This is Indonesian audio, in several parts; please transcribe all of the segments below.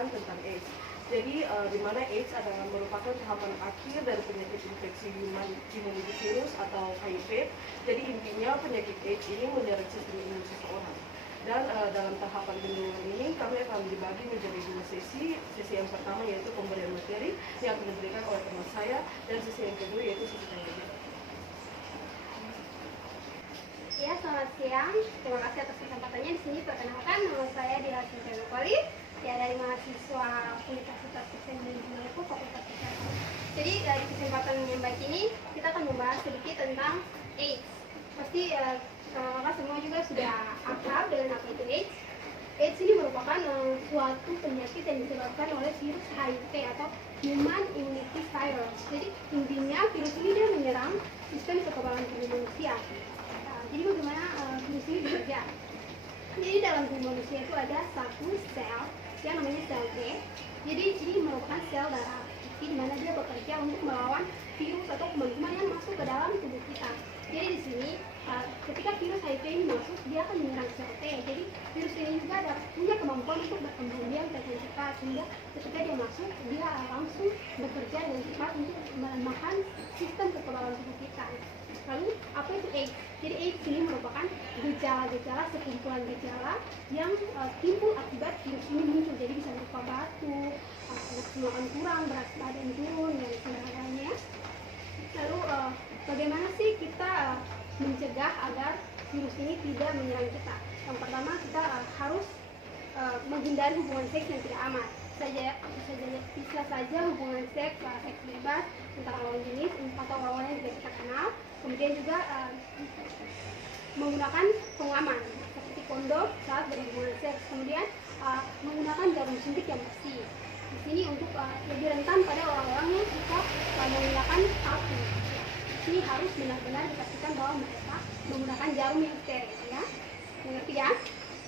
pencegahan tentang AIDS. Jadi di mana AIDS adalah merupakan tahapan akhir dari penyakit infeksi human immunity virus atau HIV. Jadi intinya penyakit AIDS ini menyerang sistem imun seseorang. Dan dalam tahapan bimbingan ini kami akan dibagi menjadi 2 sesi. Sesi yang pertama yaitu pemberian materi yang akan diberikan oleh teman saya, dan sesi yang kedua yaitu sesi tanya jawab. Ya, selamat siang. Terima kasih atas kesempatannya. Di sini perkenalkan, nama saya Dila Sintenopoli, ya dari mahasiswa Universitas Kristen Maluku, Fakultas Kesehatan. Jadi di kesempatan yang baik ini kita akan membahas sedikit tentang AIDS. Pasti kakak semua juga sudah akrab dengan apa itu AIDS. AIDS ini merupakan suatu penyakit yang disebabkan oleh virus HIV atau Human Immunity Virus. Jadi intinya virus ini dia menyerang sistem kekebalan tubuh manusia. Jadi bagaimana virus ini bekerja? Jadi dalam tubuh manusia itu ada satu sel yang namanya sel T. Jadi ini merupakan sel darah putih di mana dia bekerja untuk melawan virus atau kuman-kuman yang masuk ke dalam tubuh kita. Jadi di sini ketika virus HIV ini masuk, dia akan menyerang sel T. Jadi virus ini juga punya kemampuan untuk berkembang biak dengan cepat, sehingga ketika dia masuk, dia langsung bekerja dengan cepat untuk melemahkan sistem kekebalan tubuh kita. Lalu apa itu AIDS? Jadi AIDS ini merupakan gejala-gejala, sekumpulan gejala yang timbul akibat virus ini muncul. Jadi bisa berupa batuk, nafsu makan kurang, berat badan turun, dan sebagainya. Lalu bagaimana sih kita mencegah agar virus ini tidak menyerang kita? Yang pertama, kita harus menghindari hubungan seks yang tidak aman. Bisa saja hubungan seks bebas antara lawan jenis atau lawan yang tidak kita kenal. Kemudian juga menggunakan pengaman seperti kondom saat berhubungan seks. Kemudian menggunakan jarum suntik yang bersih. Di sini untuk lebih rentan pada orang-orang yang suka menggunakan tapu. Di sini harus benar-benar dipastikan bahwa mereka menggunakan jarum yang steril, ya. Mengerti ya?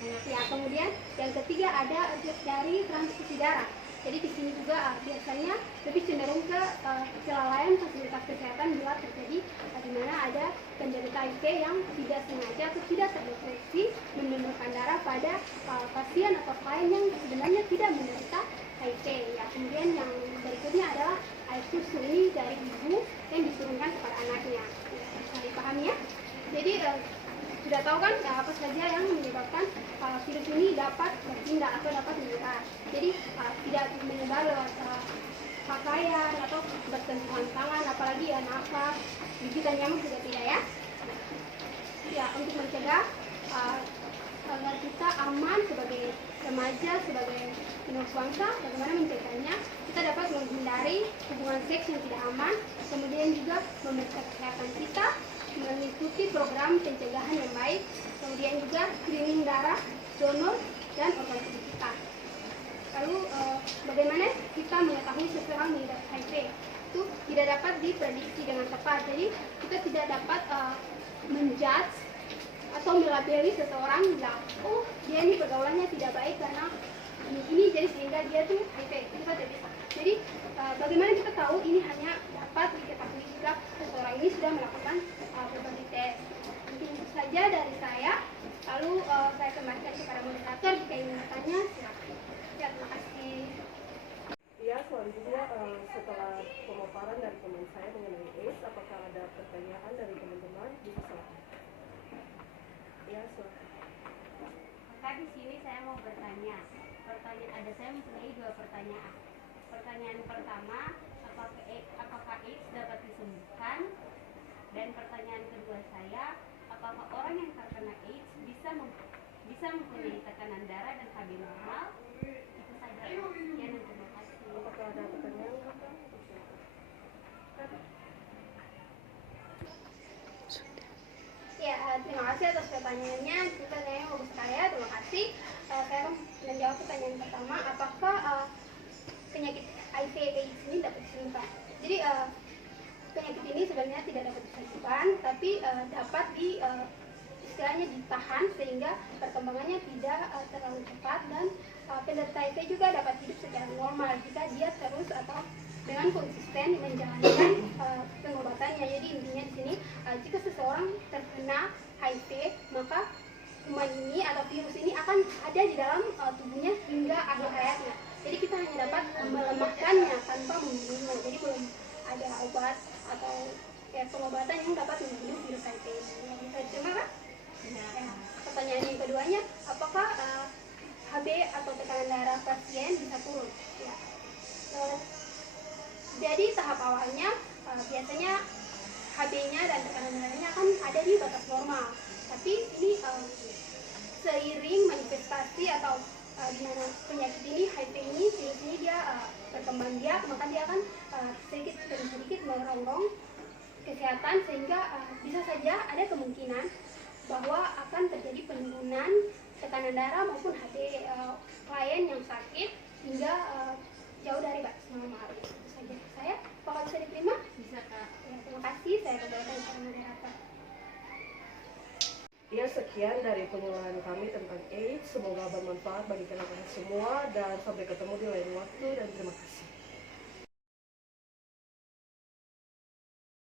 Ya, kemudian yang ketiga ada dari transfusi darah. Jadi di sini juga biasanya lebih cenderung ke kelalaian fasilitas kesehatan bila terjadi di mana ada penderita HIV yang tidak sengaja atau tidak terdeteksi mendonorkan darah pada pasien atau klien yang sebenarnya tidak menderita HIV. Ya, kemudian yang berikutnya adalah air susu ini dari ibu yang diturunkan kepada anaknya. Bisa dipahami ya? Jadi sudah tahu kan apa saja yang menyebabkan virus ini dapat berpindah atau dapat menyebar. Jadi tidak menyebar lewat pakaian atau bersentuhan tangan, apalagi nafas, gigitan nyamuk juga tidak, ya. Ya, untuk mencegah agar kita aman sebagai remaja, sebagai penerus bangsa, bagaimana mencegahnya? Kita dapat menghindari hubungan seks yang tidak aman, kemudian juga memeriksa kesehatan kita, mengikuti program pencegahan yang baik, kemudian juga screening darah, donor, dan organ tubuh kita. Lalu bagaimana kita mengetahui seseorang mengidap HIV? Itu tidak dapat diprediksi dengan tepat. Jadi kita tidak dapat menjudge atau melabeli seseorang bilang, oh dia ini pergaulannya tidak baik karena ini jadi sehingga dia tuh HIV. Kita tidak bisa. Jadi bagaimana kita tahu ini hanya dapat diketahui jika seseorang ini sudah melakukan berbagai tes. Mungkin itu saja dari saya. Lalu saya kembalikan kepada moderator jika ingin bertanya, silakan. Ya, terima kasih. Ya, selanjutnya setelah pemaparan dari teman saya mengenai AIDS, apakah ada pertanyaan dari teman-teman? Bisa silakan. Ya, silakan. Maka di sini saya mau bertanya. Saya mempunyai 2 pertanyaan. Pertanyaan pertama, apakah AIDS dapat disembuhkan? Dan pertanyaan kedua saya, apakah orang yang terkena AIDS bisa mempunyai tekanan darah dan KB normal? Itu saja. Ya, dan terima kasih. Apakah ada pertanyaan? Ya, terima kasih atas pertanyaannya. Pertanyaannya bagus sekali ya, terima kasih. Saya akan menjawab pertanyaan pertama, apakah penyakit HIV/AIDS ini dapat disembuhkan? Jadi penyakit ini sebenarnya tidak dapat disembuhkan, tapi dapat istilahnya ditahan sehingga perkembangannya tidak terlalu cepat, dan penderita HIV juga dapat hidup secara normal jika dia terus atau dengan konsisten menjalankan pengobatannya. Jadi intinya di sini jika seseorang terkena HIV, maka kuman ini atau virus ini akan ada di dalam tubuhnya hingga akhir hayatnya. Jadi kita melemahkannya tanpa membunuhnya. Jadi belum ada obat atau pengobatan yang dapat membunuh virus HIV. Bisa diterima kan? Ya. Pertanyaan yang keduanya, apakah HB atau tekanan darah pasien bisa turun? Ya. Jadi tahap awalnya biasanya HB-nya dan tekanan darahnya kan ada di batas normal. Tapi ini seiring manifestasi atau di mana penyakit ini, HIV ini, virus ini dia berkembang biak, maka dia akan sedikit demi sedikit merongrong kesehatan, sehingga bisa saja ada kemungkinan bahwa akan terjadi penurunan tekanan darah maupun HB klien yang sakit hingga jauh dari batas normal. Itu saja saya. Apakah bisa diterima? Bisa, Kak. Ya, terima kasih. Saya kembalikan kepada moderator. Ya, sekian dari penjelasan kami tentang AIDS. Semoga bermanfaat bagi kalian semua dan sampai ketemu di lain waktu dan terima kasih.